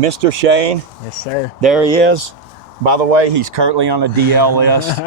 Mr. Shane. Yes, sir. There he is. By the way, he's currently on the DL list.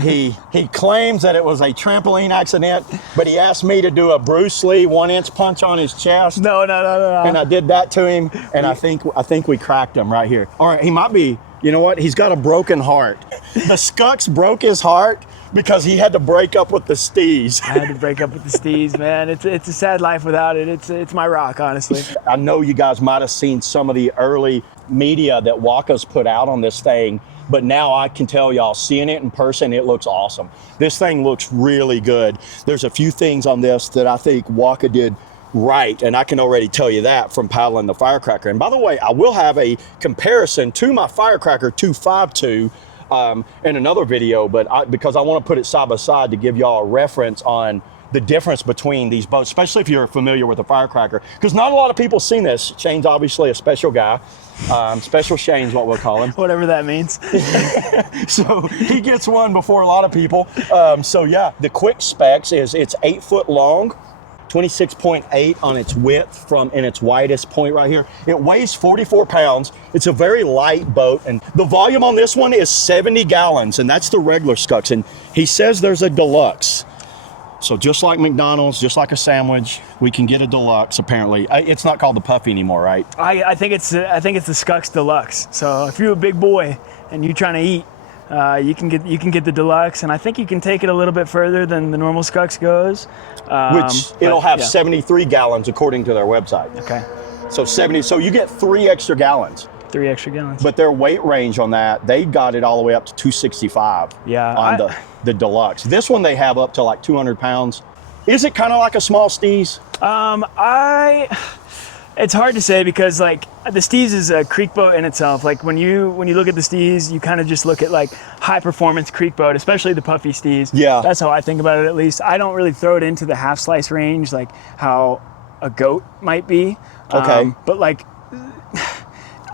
He claims that it was a trampoline accident, but he asked me to do a Bruce Lee 1-inch punch on his chest. No. And I did that to him, and I think we cracked him right here. All right, he might be, you know what? He's got a broken heart. The Skuxx broke his heart because he had to break up with the Steeze. I had to break up with the Steeze, man. It's a sad life without it. It's my rock, honestly. I know you guys might have seen some of the early media that Waka's put out on this thing, but now I can tell y'all, seeing it in person, it looks awesome. This thing looks really good. There's a few things on this that I think Waka did right, and I can already tell you that from paddling the Firecracker. And by the way, I will have a comparison to my Firecracker 252 in another video, but because I want to put it side by side to give y'all a reference on the difference between these boats, especially if you're familiar with the Firecracker, because not a lot of people have seen this. Shane's obviously a special guy. Special Shane's what we'll call him. Whatever that means. So he gets one before a lot of people. So yeah, the quick specs is it's 8 foot long, 26.8 on its width from in its widest point right here. It weighs 44 pounds. It's a very light boat, and the volume on this one is 70 gallons, and that's the regular Skuxx. And he says there's a deluxe. So just like McDonald's, just like a sandwich, we can get a deluxe. Apparently, it's not called the Puffy anymore, right? I think it's the Skuxx Deluxe. So if you're a big boy and you're trying to eat, you can get the deluxe, and I think you can take it a little bit further than the normal Skuxx goes. Which it'll have 73 gallons according to their website. Okay. So 70. So you get 3 extra gallons. 3 extra gallons. But their weight range on that, they got it all the way up to 265. Yeah. On the deluxe. This one they have up to like 200 pounds. Is it kind of like a small Steeze? It's hard to say because like the Steeze is a creek boat in itself. Like when you look at the Steeze, you kind of just look at like high performance creek boat, especially the Puffy Steeze. Yeah. That's how I think about it, at least. I don't really throw it into the half slice range like how a goat might be. Okay. But like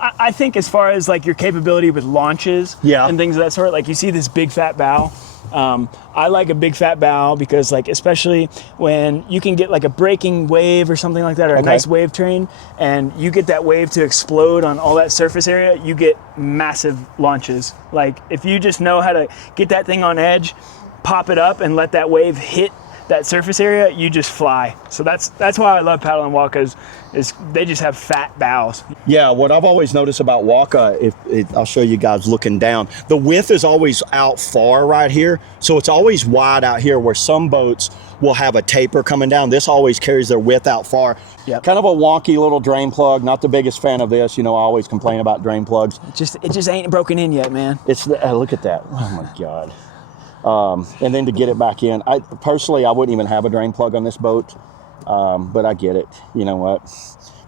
I think as far as like your capability with launches and things of that sort, like you see this big fat bow. I like a big fat bow because like, especially when you can get like a breaking wave or something like that, or a nice wave train, and you get that wave to explode on all that surface area, you get massive launches. Like if you just know how to get that thing on edge, pop it up and let that wave hit that surface area, you just fly. So that's why I love paddling Wakas, is they just have fat bows. Yeah, what I've always noticed about Waka, I'll show you guys looking down, the width is always out far right here. So it's always wide out here, where some boats will have a taper coming down. This always carries their width out far. Yep. Kind of a wonky little drain plug. Not the biggest fan of this. You know, I always complain about drain plugs. It just ain't broken in yet, man. Look at that. Oh my God. And then to get it back in, I wouldn't even have a drain plug on this boat, but I get it. You know what?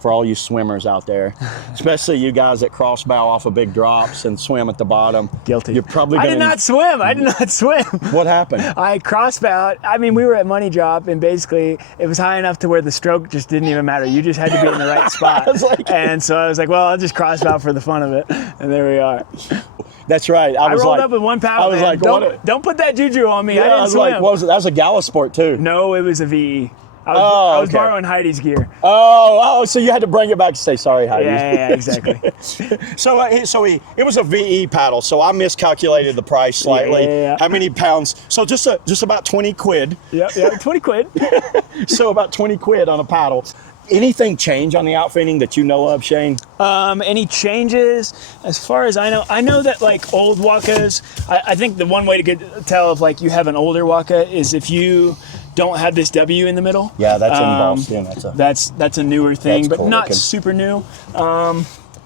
For all you swimmers out there, especially you guys that cross bow off of big drops and swim at the bottom. Guilty. You're probably gonna... I did not swim. What happened? I cross bowed. I mean, we were at money drop, and basically it was high enough to where the stroke just didn't even matter. You just had to be in the right spot. And so I was like, well, I'll just cross bow for the fun of it. And there we are. That's right. I rolled up with one paddle. I was like, don't put that juju on me. Yeah, I didn't swim. Like, what was it? That was a Gala Sport too. No, it was a VE. I was borrowing Heidi's gear. So you had to bring it back to say sorry, Heidi. Yeah, exactly. So it was a VE paddle. So I miscalculated the price slightly. Yeah. How many pounds? So just about 20 quid. Yeah, 20 quid. So about 20 quid on a paddle. Anything change on the outfitting that you know of, Shane? Any changes? As far as I know that like old Wakas, I think the one way to tell if like you have an older Waka is if you don't have this W in the middle. Yeah, that's embossed. That's a newer thing, but cool not looking. Super new.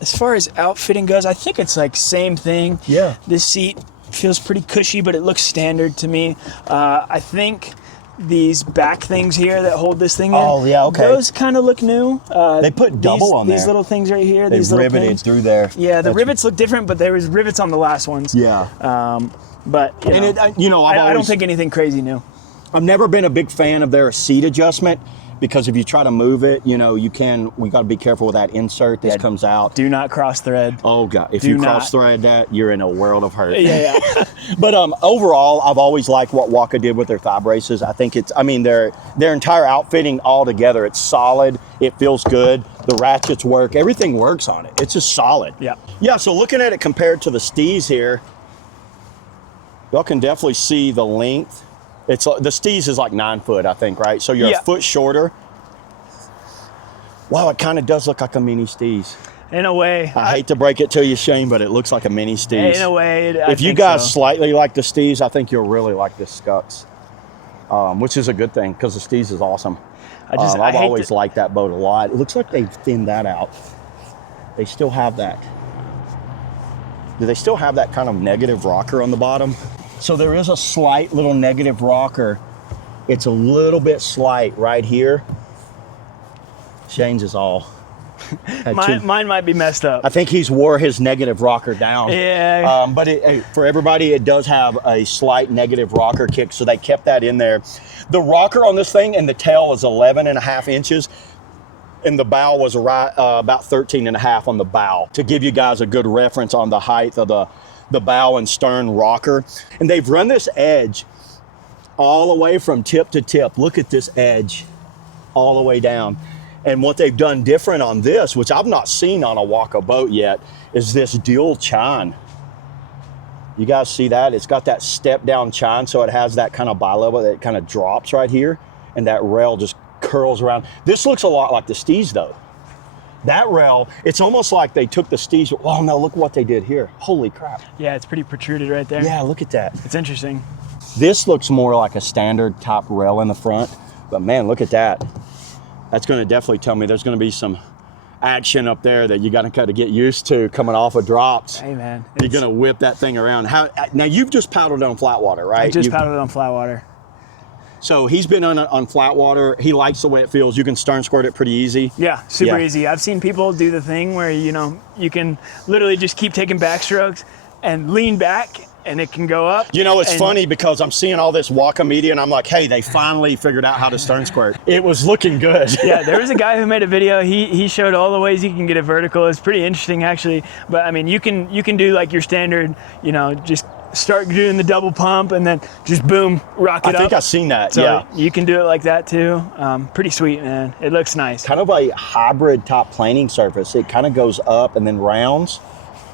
As far as outfitting goes, I think it's like same thing. Yeah. This seat feels pretty cushy, but it looks standard to me. I think these back things here that hold this thing in. Oh, yeah, okay. Those kind of look new. They put double on there. These little things right here. They these little riveted pins. through there. Yeah, the rivets look different, but there was rivets on the last ones. Yeah. But I don't think anything crazy new. I've never been a big fan of their seat adjustment. because if you try to move it, we got to be careful with that insert. This comes out. Do not cross thread. Oh God, if you cross thread that, you're in a world of hurt. Yeah. But overall, I've always liked what Waka did with their thigh braces. I think their entire outfitting all together, it's solid. It feels good. The ratchets work. Everything works on it. It's just solid. Yeah. Yeah, so looking at it compared to the Steeze here, y'all can definitely see the length. The Steeze is like 9 foot, I think, right? So you're a foot shorter. Wow, it kind of does look like a mini Steeze. In a way. I hate to break it to you, Shane, but it looks like a mini Steeze. In a way, if you guys slightly like the Steeze, I think you'll really like this Skuxx, which is a good thing because the Steeze is awesome. I've always liked that boat a lot. It looks like they've thinned that out. They still have that. Do they still have that kind of negative rocker on the bottom? So there is a slight little negative rocker. It's a little bit slight right here. Shane's is all. Mine might be messed up. I think he's wore his negative rocker down. Yeah. But for everybody, it does have a slight negative rocker kick, so they kept that in there. The rocker on this thing and the tail is 11.5 inches. And the bow was about 13.5 on the bow, to give you guys a good reference on the height of the bow and stern rocker. And they've run this edge all the way from tip to tip. Look at this edge all the way down. And what they've done different on this, which I've not seen on a Waka boat yet, is this dual chine. You guys see that? It's got that step down chine, so it has that kind of bi-level that kind of drops right here, and that rail just curls around. This looks a lot like the Steeze though. That rail, it's almost like they took the Steeze. Oh no, look what they did here. Holy crap. Yeah, it's pretty protruded right there. Yeah, look at that. It's interesting. This looks more like a standard top rail in the front, but man, look at that. That's gonna definitely tell me there's gonna be some action up there that you gotta kind of get used to coming off of drops. Hey man. You're gonna whip that thing around. Now you've just paddled on flat water, right? I just paddled on flat water. So he's been on flat water. He likes the way it feels. You can stern squirt it pretty easy. Yeah, super easy. I've seen people do the thing where, you can literally just keep taking backstrokes and lean back and it can go up. It's funny because I'm seeing all this Waka media and I'm like, hey, they finally figured out how to stern squirt. It was looking good. Yeah, there was a guy who made a video. He showed all the ways you can get it vertical. It's pretty interesting actually. But I mean, you can do like your standard, just start doing the double pump and then just boom, rock it up. I think I've seen that, so yeah. You can do it like that too. Pretty sweet, man. It looks nice. Kind of a hybrid top planing surface. It kind of goes up and then rounds.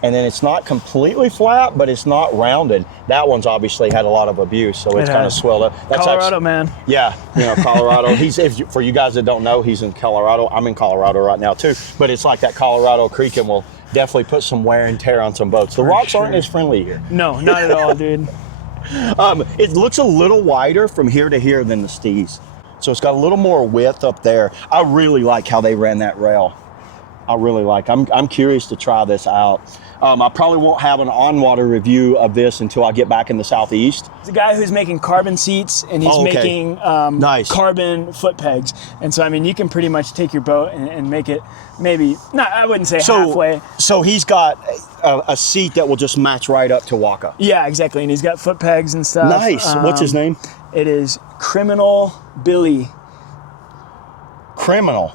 And then it's not completely flat, but it's not rounded. That one's obviously had a lot of abuse, so it's kind of swelled up. That's Colorado, man. Yeah, Colorado. For you guys that don't know, he's in Colorado. I'm in Colorado right now too. But it's like that Colorado Creek, and will definitely put some wear and tear on some boats. The rocks aren't as friendly here. No, not at all, dude. It looks a little wider from here to here than the Steeze. So it's got a little more width up there. I really like how they ran that rail. I'm curious to try this out. I probably won't have an on-water review of this until I get back in the Southeast. It's a guy who's making carbon seats and he's making carbon foot pegs. And so, I mean, you can pretty much take your boat and make it I wouldn't say halfway. So he's got a seat that will just match right up to Waka. Yeah, exactly. And he's got foot pegs and stuff. Nice. What's his name? It is Criminal Billy. Criminal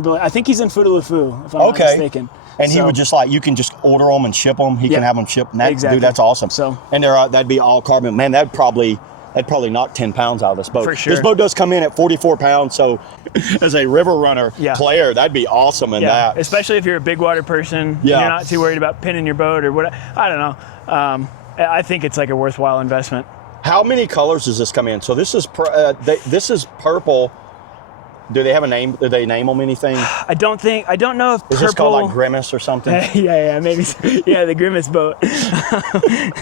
Billy. I think he's in Foodaloo, if I'm not mistaken. And he would just you can just order them and ship them. He can have them shipped. Dude, that's awesome. So, and that'd be all carbon. Man, that'd probably knock 10 pounds out of this boat. For sure. This boat does come in at 44 pounds. So as a river runner player, that'd be awesome in that. Especially if you're a big water person. Yeah. You're not too worried about pinning your boat or what. I don't know. I think it's like a worthwhile investment. How many colors does this come in? So this is purple. Do they have a name? Do they name them anything? I don't know if purple... Is this called like Grimace or something? Yeah, maybe. Yeah, the Grimace boat.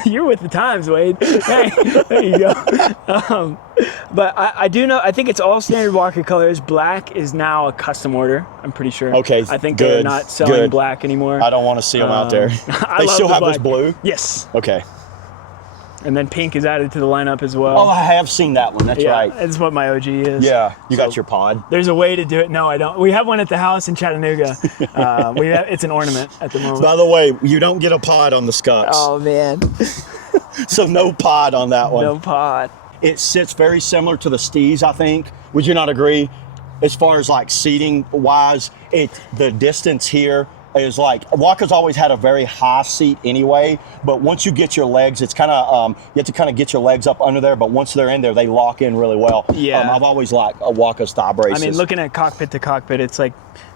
You're with the times, Wade. Hey, there you go. But I do know, I think it's all standard Waka colors. Black is now a custom order, I'm pretty sure. Okay, I think they're not selling black anymore. I don't want to see them out there. They still have this blue? Yes. Okay. And then pink is added to the lineup as well. Oh, I have seen that one. That's right. That's what my OG is. Yeah. You got your pod? There's a way to do it. No, I don't. We have one at the house in Chattanooga. It's an ornament at the moment. By the way, you don't get a pod on the Skuxx. Oh, man. So no pod on that one. No pod. It sits very similar to the Steeze, I think. Would you not agree? as far as like seating wise, the distance here is like, Waka's always had a very high seat anyway, but once you get your legs, it's kind of, you have to kind of get your legs up under there, but once they're in there, they lock in really well. Yeah. I've always liked Waka's thigh braces. I mean, looking at cockpit to cockpit, it's like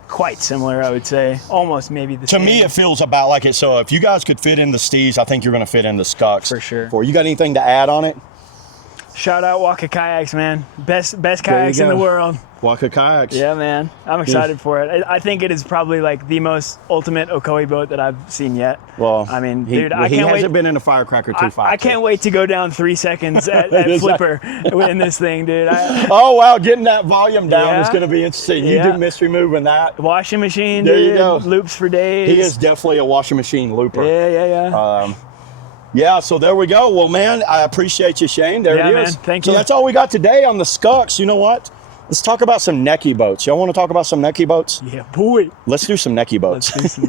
quite similar, I would say. Almost maybe the same. To me, it feels about like it. So if you guys could fit in the Steeze, I think you're going to fit in the Skuxx. For sure. You got anything to add on it? Shout out Waka Kayaks, man. Best kayaks in the world. Waka Kayaks. Yeah, man. I'm excited for it. I think it is probably like the most ultimate Ocoee boat that I've seen yet. Well, I mean, dude, I can't wait. He hasn't been in a Firecracker 2.5. I can't wait to go down 3 seconds at flipper in this thing, dude. Oh, wow. Getting that volume down is Yeah. going to be interesting. You do mystery move in that. Washing machine, There dude. you go. Loops for days. He is definitely a washing machine looper. Yeah. Yeah, so there we go. Well, man, I appreciate you, Shane. There it is. Man. Thank you. So that's all we got today on the Skuxx. You know what? Let's talk about some necky boats. Y'all want to talk about some necky boats? Yeah, boy. Let's do some necky boats. Let's do some